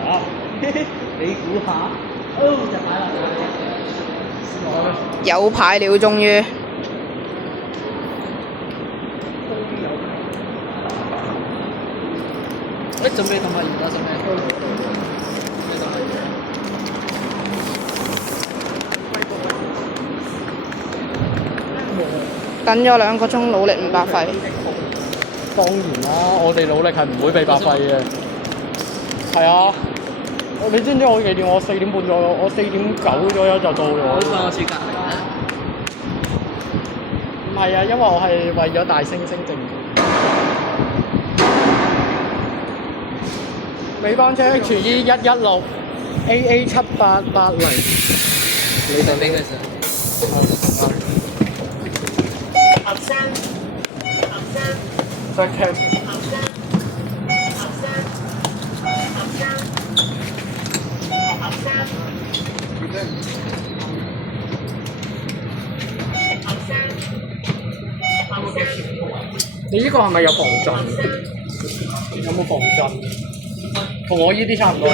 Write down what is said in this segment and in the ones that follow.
話，你估下？哦，隻牌啦！有牌了，終於。誒，準備同埋而家準備。等咗2個鐘，努力唔白費。當然啦，我哋努力係唔會被白費嘅。係啊，你知唔知我幾點？我4點半左右，我4點9左右就到咗。好快我住隔離啦。唔係啊，因為我係為咗大猩猩證。尾班車 HE 116 AA 7880。你等呢個先。再聽。你呢個係咪有防震？有冇防震？同我呢啲差唔多。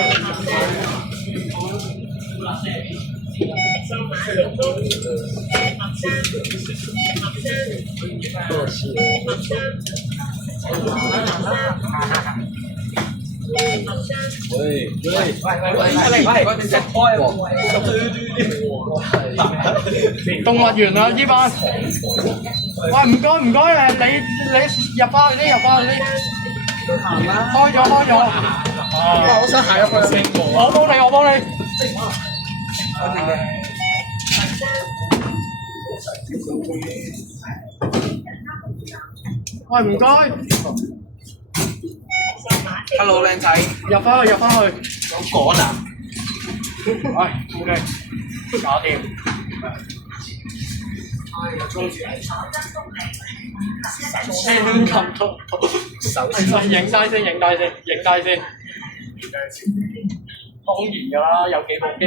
動物園啊，呢班。喂，唔該誒，你入翻去啲，開咗。我想行入去。我幫你。喂，唔該。Hello， 靚仔。入翻去。有果籃。OK， 搞掂。聲咁多，影低先。當然㗎啦，有幾部機。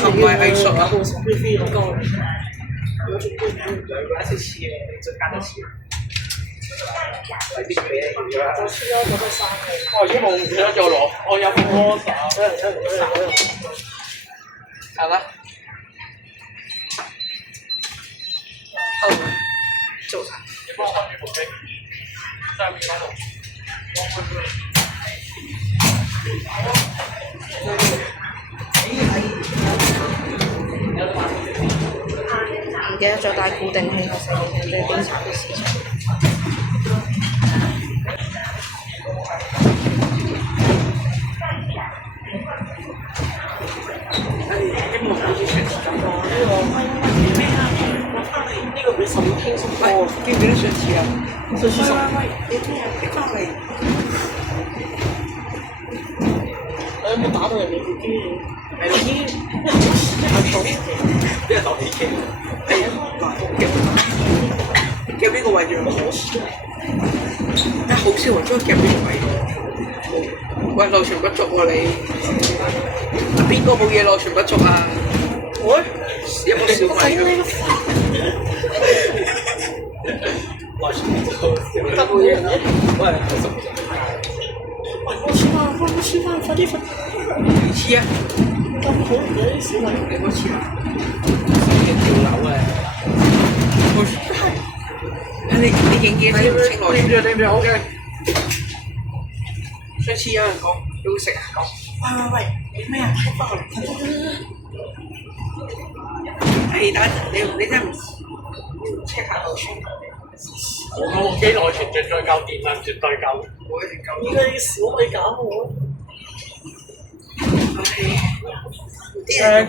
行為藝術啊！我已經冇唔記得咗攞，我有冇攞手？係啦。做晒。你幫我開住部機，真係未開到。唔記得咗帶固定器，我成日對檢查嘅事情。呢個比什麼輕鬆多？記唔記得上次啊？喂，你聽日拎翻嚟。你有冇打到人哋部機？係咯，邊人打機機？係啊，夾呢個位置好少。但係好少人中意夾呢個位。喂，內存不足喎你。邊個冇嘢內存不足啊？喂，有冇小米㗎？內存不足，得冇嘢啦。喂，我黐翻，快啲！黐啊！咁好嘅小米，你冇黐啊？手機跳樓啊！你影嘢先唔清內存。掂住 OK。上次有人講要食啊講。喂，你咩啊？睇翻嚟睇。係等你真係唔 check 下內存。我部機內存絕對夠電啦，絕對夠。我一定夠。依家啲小米減我。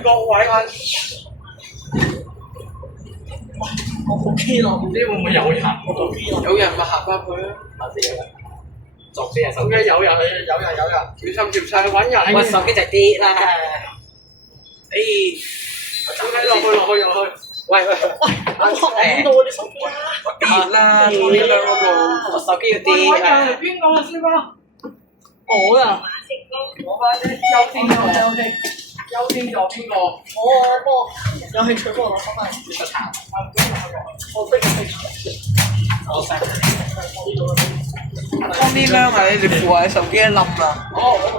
各位啊！我部機咯，唔知會唔會有人？有人咪行翻去啊！作死啊！手機有人，小心接揾人。我手機就跌啦！手機落去。喂！我睇到我啲手機啦！跌啦！錯呢兩個部，我手機要跌啊！係邊個先啊？我啊！我把啲優先嘅 OK。優先咗邊個？有興趣幫我攞翻嚟。當啲孏啊，你哋扶下手機一冧啦。我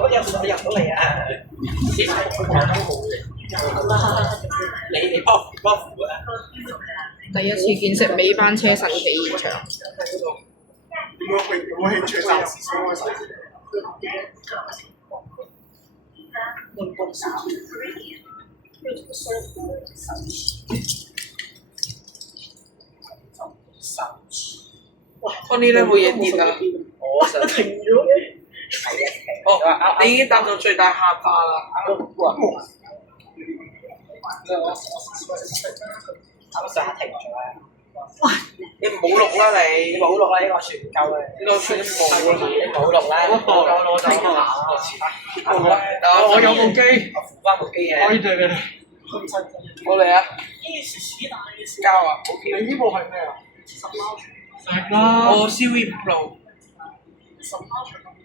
入到嚟啊！第一次見識尾班車神奇現場。有冇興趣暫時先開手？當啲孏冇嘢跌啦。我想停咗嘅。哦，你已經搭到最大下巴啦。啱上下停咗啦。你唔好錄啦你。冇錄啦，呢個全唔夠嘅。呢個全冇啦。你冇錄啦。攞走我有部機，我扶翻部機嘅。可以對你。我嚟啊！膠啊！你呢部係咩啊？食啦。我 CV Pro。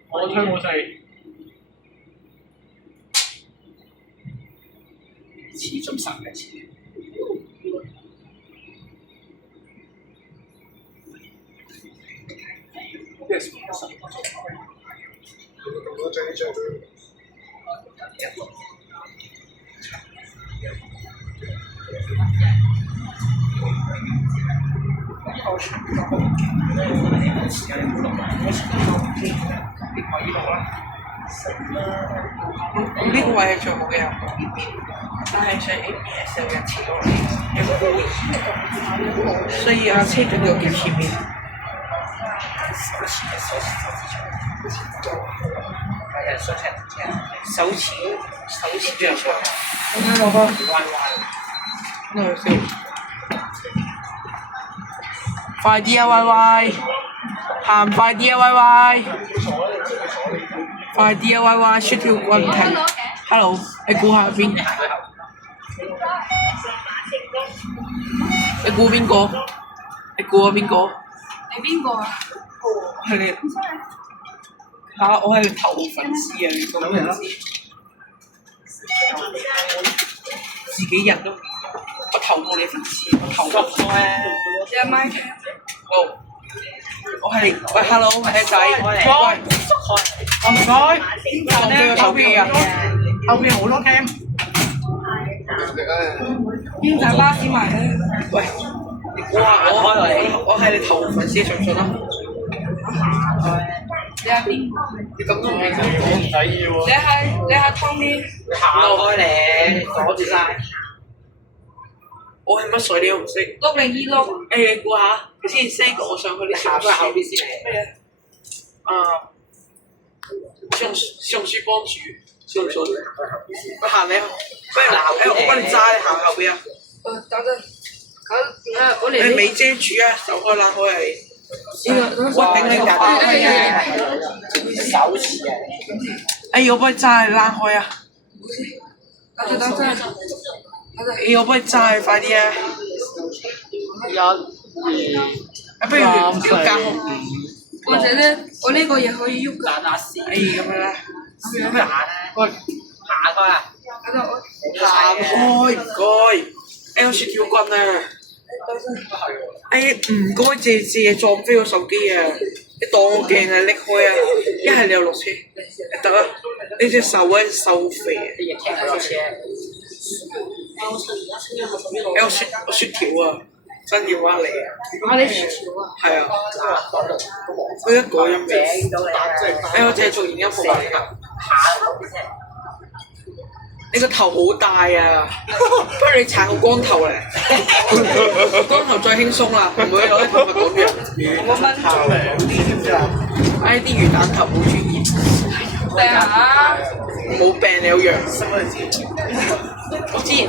我推冇四。始終神嘅詞。呢個位係最好嘅，但係上 ABS 有人切落嚟，有故意，所以阿車仲要夾前面。手持最長。攞翻。呢度先。快啲啊 Y Y， 行快啲啊 Y Y， 快啲啊 Y Y， 出條棍停。Hello， 你估下邊？你估邊個？你估我邊個？你邊個啊？係你嚇！我係你頭粉絲啊！你咁樣自己人都我頭過你粉絲，我頭過咧。一麥。好，我係喂 ，hello， 靚仔，喂，唔該。放低個手機啊！後邊好多 cam。邊站巴士埋咧？喂，你估下我係你頭粉絲，信唔信啊？你係邊個？你咁都唔明我唔使要喎。你係 Tommy。行開你，阻住晒。我係乜水你都唔識。602碌。誒，你估下，你之前 send 我上去，你行翻後邊先嚟。咩啊？上書幫主，信唔信？我行你，不如我幫你揸，你行後邊啊！等陣，我嚟。你未遮住啊！手開冷開係。我頂你架！手持嘅。哎，我幫你揸，你拉開啊！等陣。哎，我幫你揸，快啲啊！一、二、不如呢個隔空，或者咧，我呢個嘢可以喐㗎。打屎。哎咁樣啦。咁樣打咧？喂，行開啊！等陣我。行開，唔該。哎，我雪條棍啊！哎，唔該，借撞飛個手機啊！你當我鏡啊，拎開啊！一係你又落車，得啦！你隻手啊，收肥啊！你也聽唔到車。哎，我雪條啊！真要話你啊！你薯條啊？係啊！佢一個音名。哎，我淨係做完音符嚟㗎。你個頭好大啊！不如你搽個光頭咧，光頭再輕鬆啦，唔會攞啲頭髮講樣。我蚊頭嚟，知唔知啊？哎，啲魚蛋頭好專業。病啊！冇病你有樣。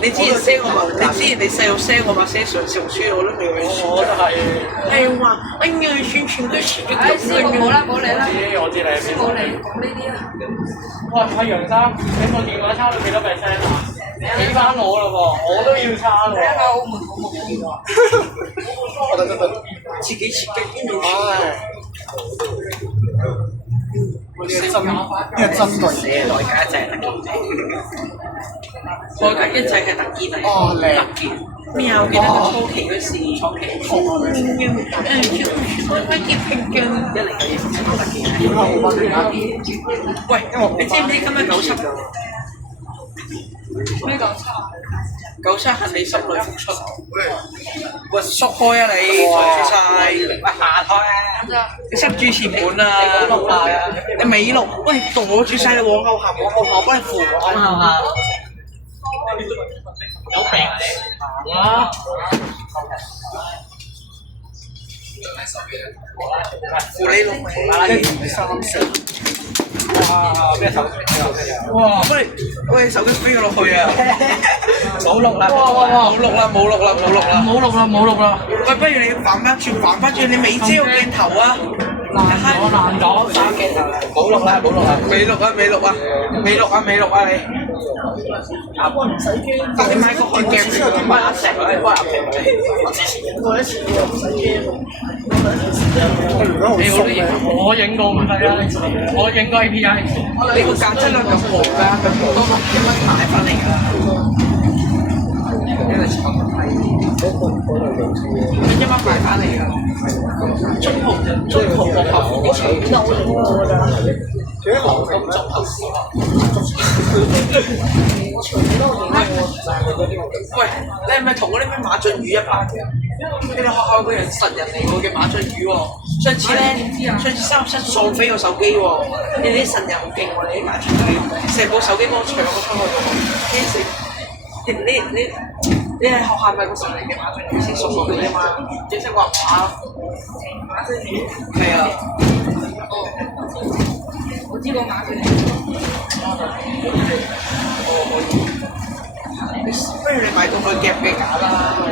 你之前 send 我嘛？你細個 send 我嘛 send 上小書我都未去傳。我都係。係話，哎呀，宣傳都傳咗咁師傅冇啦冇理啦。我知你係邊個。冇理講呢啲啊。喂，阿楊生，你個電話差到幾多 percent 啊？俾翻我啦喎，我都要差喎。喺澳門好冇邊個？自己設計邊度傳？呢個真個嘢，內家一隻係特健，內家一隻係特健嚟。哦靚特健。咩啊？我記得佢初期嗰時，初期乜叫平姜一嚟嘅嘢，特健係。點解我覺得而家喂，你知唔知今日97？咩97？ 97係你心裏付出。喂，縮開啊你，除晒。喂下胎啊！你塞住前門啊！你尾六，喂躲住晒你往後行，往後行幫你扶我。有病啊你！啊？扶你六尾。 哇！咩手哇！喂，手機飛咗落去啊！冇錄啦！冇錄啦！冇錄啦！冇錄啦！冇錄啦冇錄啦！喂，不如你反翻轉，你尾遮個鏡頭啊！爛咗3鏡頭。冇錄啦！未錄啊你！但你買個開鏡嚟㗎，買阿成嗰啲阿平。我影過唔係啊，我影過 API。你個價質量咁好㗎，咁多1蚊買翻嚟㗎。因為炒得貴，1蚊買翻嚟㗎。中途學校啲錢都咁中後市喂，你係咪同嗰啲咩馬俊宇一班嘅？你哋學校個人實人嚟喎嘅馬俊宇喎。上次37喪飛個手機喎，你啲神人好勁喎，你啲馬俊宇，成部手機幫我搶咗出去喎。你喺學校咪個神嚟嘅馬俊宇先熟過你啊嘛？只識畫畫。係啊。我知個馬俊宇。不如你買個佢夾嘅架啦，好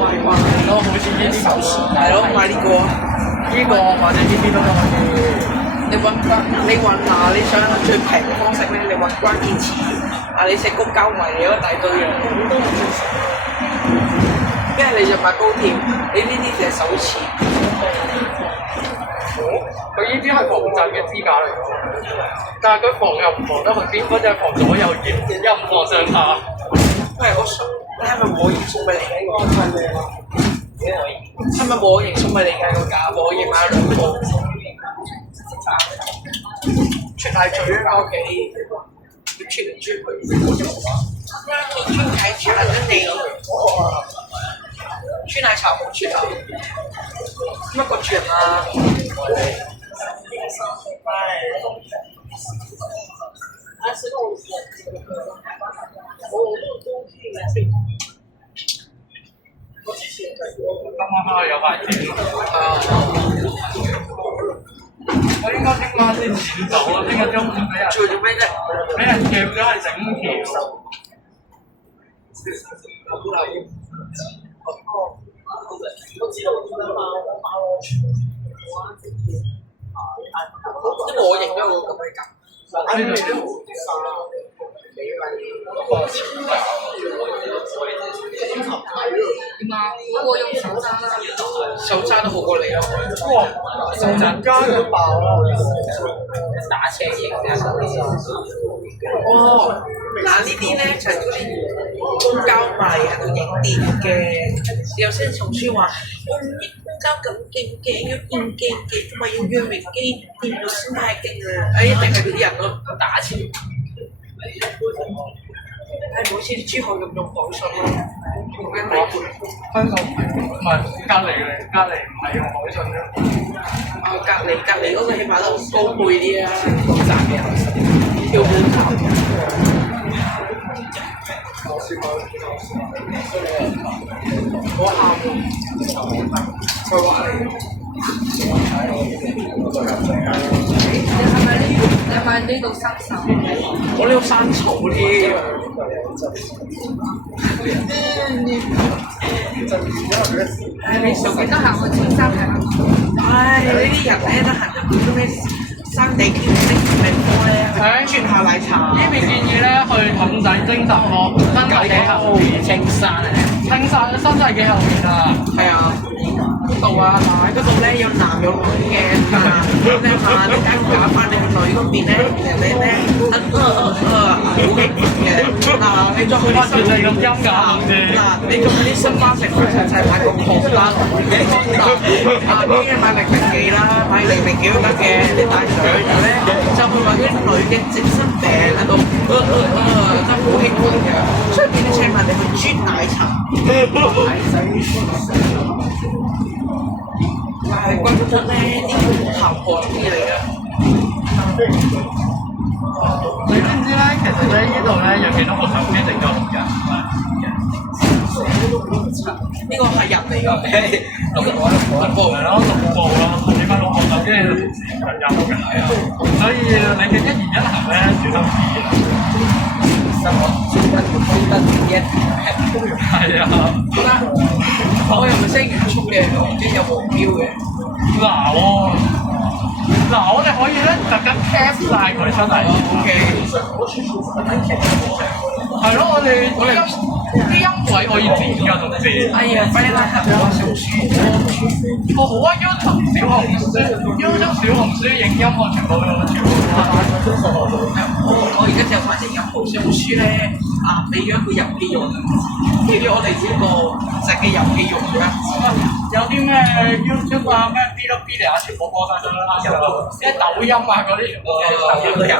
似呢啲手持。係咯，買呢個。呢個或者呢啲都得嘅。你揾下你想最平嘅方式咧，你揾關鍵詞，你石谷膠迷有一大堆嘅。一係你就買高鐵，你呢啲就係手持。佢呢啲係防震嘅支架嚟㗎，但係佢防又唔防得去邊，嗰隻防左右翼，又唔防上下。喂，你係咪模型送俾你嘅？係咪模型送俾你嘅個價？模型買2個，全係嘴啊！屋企要穿嚟穿去，穿睇穿係跟你穿奶茶冇穿啊！乜個穿啊？今晚有塊錢我應該聽晚先剪到啊！聽日中午俾人做咩啫？俾人夾咗係整條。啲模型都有咁嘅價。點啊？我用手揸啦。手揸都好過你咯。哇！手揸都爆啦！打車型嘅。哦，嗱呢啲咧就係嗰啲公交迷喺度影電嘅，有些從書話，我唔知公交咁勁嘅，要電機嘅，同埋要約明機，電到先太勁啊！一定係嗰啲人咯，打車。係好似珠海咁用海信咯，用緊美團。香港唔係隔離唔係用海信啫。隔離嗰個起碼都高配啲啊，國產嘅海信，叫半頭。我喊喎，佢話你。你係咪呢度生手？我呢度生草添。你得閒去青山睇下。唉，呢啲人咧得閒就去啲咩生地傾的地方咧，去啜下奶茶。呢邊建議咧去氹仔精神科，新世紀後面青山啊！新世紀後面啊！係啊，嗰度啊，嗱嗰度咧有男有女嘅，咁咧你揀翻你個女嗰邊咧，人哋咧好興奮嘅。嗱，你再去啲新咁陰㗎，嗱，你咁啲新花城佢齊齊買個紅啦，呢啲買002啦，買002都得嘅，你帶上然後咧就去話啲女嘅整身病喺度，真係好興奮嘅。所以你請埋你去啜奶茶。但係覺得咧呢個姣婆中意你啊！你知唔知咧？其實咧呢度咧有幾多個手機整咗紅人？呢個係人嚟㗎，六部係咯，6部啦，起碼6部手機人有嘅係啊，所以你嘅一言一行咧小心啲啊！係啊，我又唔係聲完速嘅，已經有目標嘅。嗱我哋可以咧特登 cap 晒佢出嚟。OK。係咯，我哋啲音位可以剪㗎，同時。哎呀，快啲拉下我小書。我好啊 YouTube 小紅書影音我全部都我而家就買隻任何小書咧，俾咗一個遊戲用，俾咗我哋呢個實嘅遊戲用㗎。有啲咩 YouTube 啊，咩 Bilibili 啊，全部播晒咗啦。啲抖音啊嗰啲全部都有，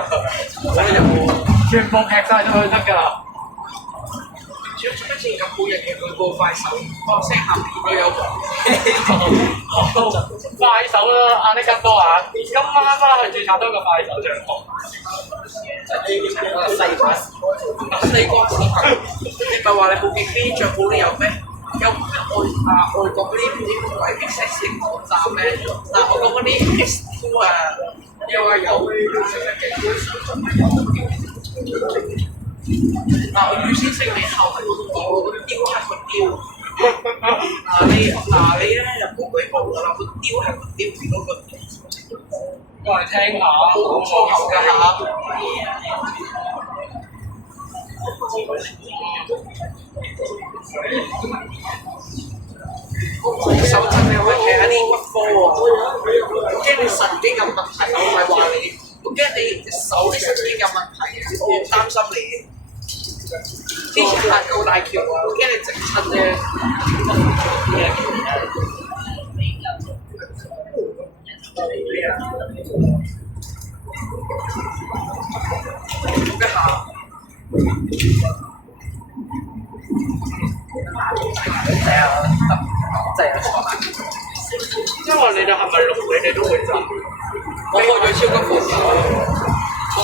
全部劈晒咗佢得㗎。做乜似咁好人嘅佢個快手，聲下片都有。快手啦，阿呢吉哥啊，今晚翻去註冊多個快手帳號。西瓜市場，你咪話你部機機帳號都有咩？有外國嗰啲鬼逼 sex 網站咩？但係我講嗰啲 X2啊，有。嗱，我預先識你後係我雕係個雕。你咧就冇舉報㗎啦，個雕係個雕字嗰個。過嚟聽下，好粗口㗎嚇。手震你可以睇下啲骨科喎，我驚你神經有問題，我唔係話你，我驚你隻手啲神經有問題，我好擔心你。之前行過大橋啊，我驚你整親啫。一下。因為你哋係咪錄你哋都會賺？我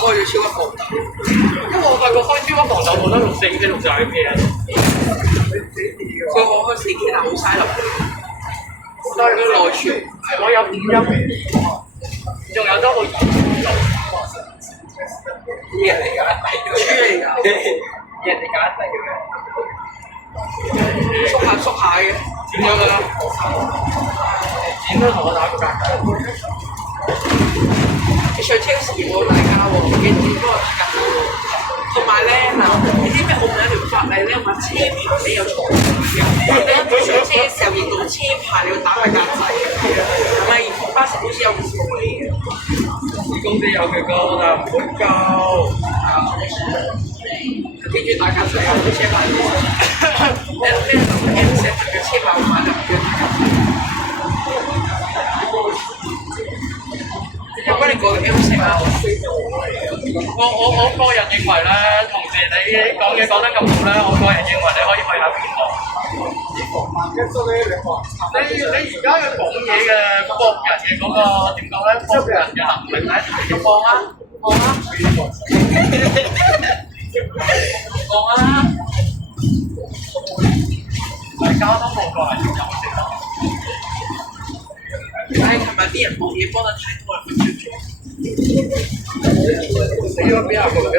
開咗超級防抖，因為我發覺開超級防抖冇得錄4K 錄晒片。所以我開4K但好嘥力，都係啲內存。我有電音，仲有多個咩嚟㗎？豬嚟㗎？人哋揀嚟嘅。縮下嘅，點樣㗎啦？點都同我打個架。你上超市冇大家喎，記住幫我大家喎。同埋咧嗱，你知咩澳門有條法例咧，話車牌你有錯嘅，你上車嘅時候認到車牌，你要打個格仔嘅，係咪？巴士好似有唔同嘅。公司有佢個，但唔會夠。記住打格仔啊！車牌你M7嘅車牌號碼就唔要打格仔。如果你過M7啊，我個人認為咧，同時你講嘢講得咁好咧，我個人認為你可以去下邊度。你而家要講嘢嘅國人嘅嗰個點講咧？國人嘅能力咧，望啊！大家都冇過嚟有食啦。唉，琴日啲人講嘢幫得太多啦，唔知做。你嗰邊啊？嗰邊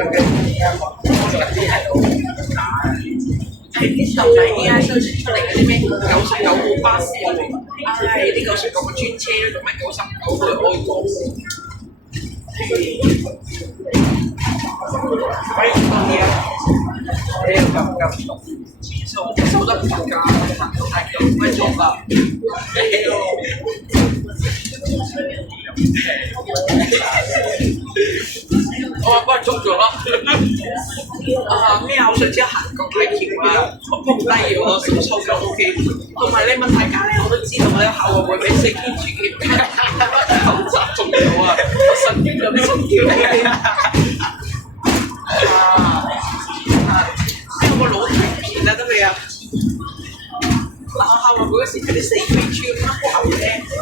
啲豆仔依家新出嚟嗰啲咩99號巴士啊，啲99個專車做咩99號去外國？可以講嘢啊！你又咁收得唔得㗎？太強唔係做㗎。我話幫人捉咗啦！啊咩啊！我上次喺韓國睇橋啊，撲低我手抽咗 OK。同埋你問大家咧，我都知道我有校運會俾4 KG 嘅口罩中咗啊！我神經有啲心跳有個老睇片啊，得未啊？校運會嗰時佢啲4 KG 咁樣跑咧，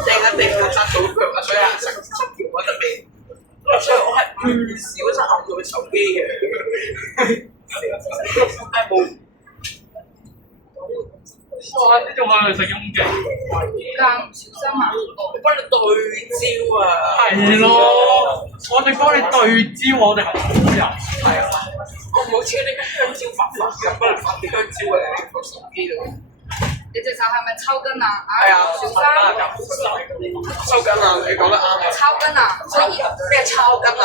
掟下扎到腳啊，所以啊，成條啊得未？所以我係少咗按佢手機嘅，係冇。哇！呢種可能食咁勁，咁唔小心啊！我幫你對焦啊！係咯，我哋幫你對焦，我哋係好人。係啊，我冇似嗰啲香蕉發咁幫你發啲香蕉啊！你個手機度。你隻手係咪抽筋啊？係啊，小心！抽筋啊！你講得啱啊！抽筋啊！所以咩抽筋啊？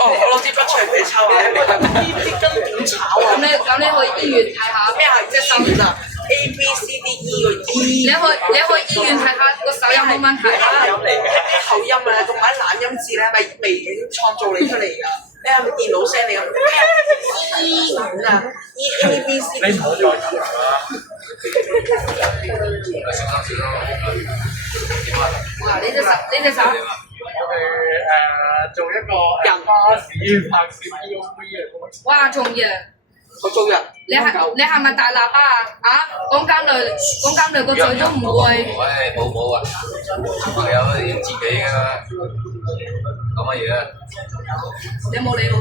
哦，我攞支筆出嚟俾你抽啊！呢啲筋點炒啊？咁你去醫院睇下咩係即係手咋？A B C D E 個 E。你去醫院睇下個手有冇問題啊？口音啊，同埋懶音字咧，係咪微軟創造你出嚟㗎？你係咪電腦聲嚟㗎？E 五啊 ，E A B C。你唔好再講啦。哇！你隻手。我哋做一個巴士拍攝 POV 嘅過程。哇！仲要。我做人。你係咪大喇叭啊？啊！講緊你個嘴都唔會。喂，冇啊！朋友要自己㗎嘛，講乜嘢啊？你冇理我。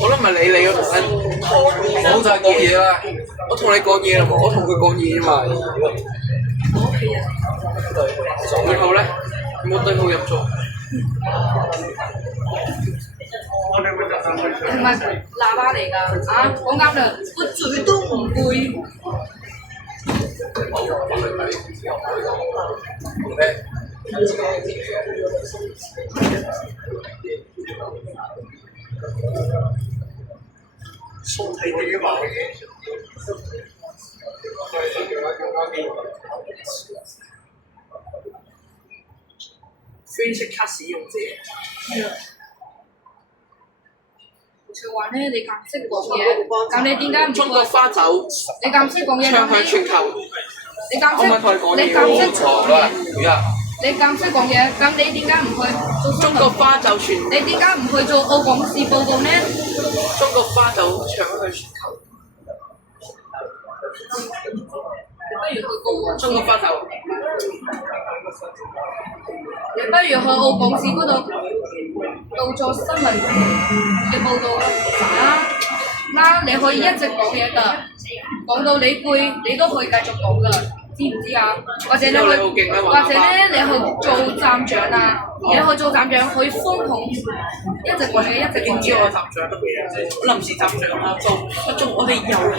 我都唔係理你，我同你。唔好再講嘢啦！我同你講嘢啦，我同佢講嘢啊嘛。最後咧，有冇對號入座？我哋會盡量去做。係咪喇叭嚟㗎？啊！講緊啦，個嘴都唔會。身體點話嘅？非式卡使用者。就話咧，你咁識講嘢，咁你點解唔中國花酒你咁識講嘢，唱向全球。你咁識講嘢，你咁識講嘢，咁你點解唔去做新聞？中國花酒傳。你點解唔去做澳廣視報導呢？中國花酒唱向全球。你不如去澳中國花酒。你不如去澳廣視嗰度做新聞嘅報導啊！嗱，你可以一直講嘢㗎，講到你攰，你都可以繼續講㗎，知唔知啊？或者咧，你去做站長啊！你去做站長可以瘋狂一直講嘢，一直講嘢。我站長得未啊？臨時站長啊，做我哋遊戲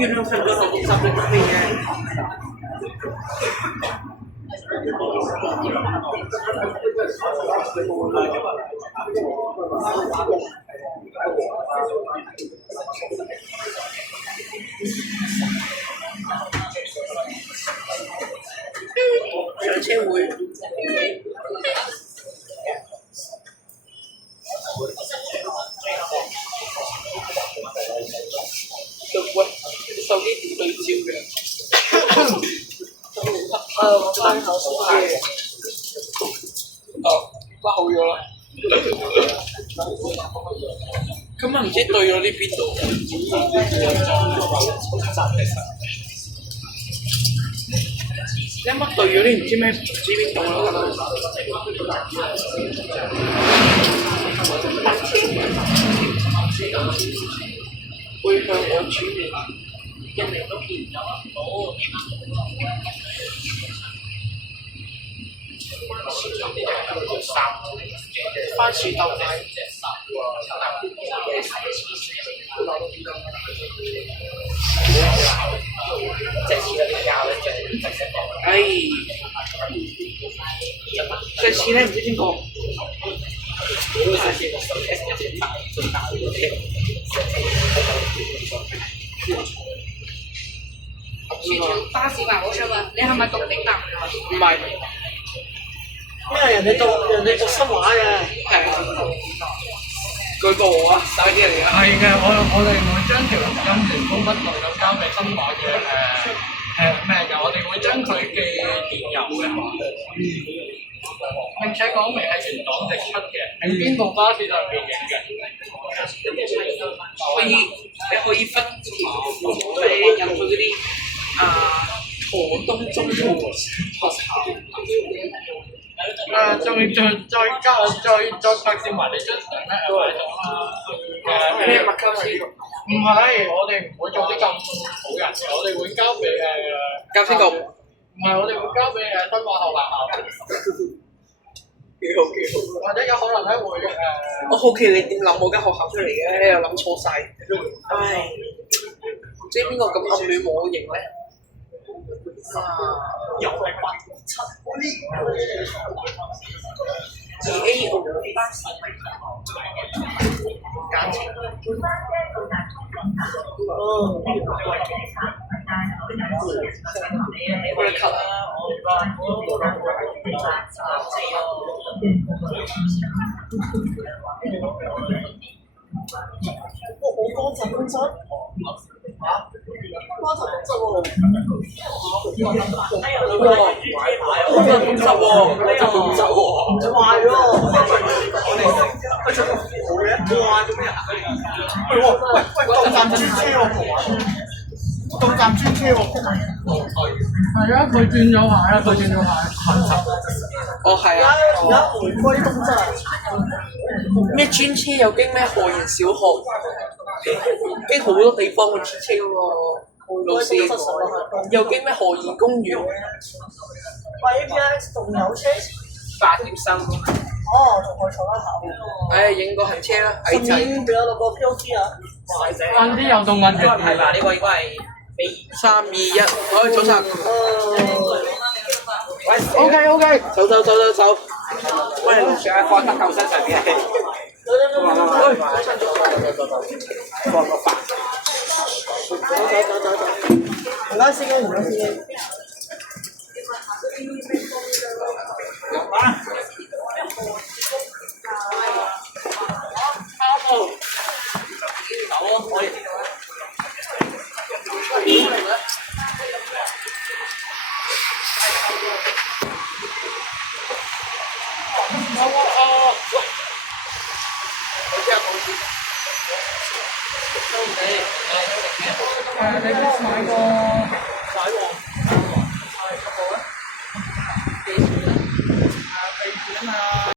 月亮上咗臨時站長得未嘅？上車會。喂，手機點對焦嘅？我翻口先係。包咗啦。咁啊唔知對咗呢邊度？你乜對咗啲唔知咩唔知邊度啦？背向我轉面，人哋都見唔到。番薯豆仔。最似咧唔知邊個？全條巴士埋我想問，你係咪讀嶺南？唔係，因為人哋讀新話嘅。係啊，據報我啊，打啲嚟嘅。係嘅，我哋會將條錄音原封不動咁交俾新華嘅咩嘅，我哋會將佢嘅電郵嘅，並且講明係原檔直出嘅，喺邊部巴士上邊影嘅。你可以分你入去嗰啲河東中學校。再拍攝埋你張相咧，咩麥卡斯？唔係，我哋唔會做啲咁好人嘅，我哋會交俾教青局。唔係，我哋會交俾新華學校。幾好幾好。或者有可能咧會我好奇你點諗我間學校出嚟嘅，又諗錯晒。唉，唔知邊個咁暗戀我型咧？又係87。2A 我簡稱。我哋 cut 啦。我乾陣乾頭濕喎，壞咯！喂，做咩好嘅？哇，做咩啊？喂，到站專車喎，到站專車喎。係啊，佢轉咗牌啦，佢轉咗牌，哦，係啊。而家回歸東側。咩專車又經咩何賢小學，經好多地方嘅專車喎。路線又經咩何賢公園？喂 APX 仲有車8點生。哦，仲可以坐得下。唉，影個行車啦，矮仔。順便俾我落個 POC 啊。晏啲有動運嘅。係吧？呢個應該係3、2、1，好，早晨。OK，走。喂，路上放喺救生上邊。放個飯。走。唔該司機，唔該司機。你幫我買個奶黃啊，幾錢啊？備註啊嘛。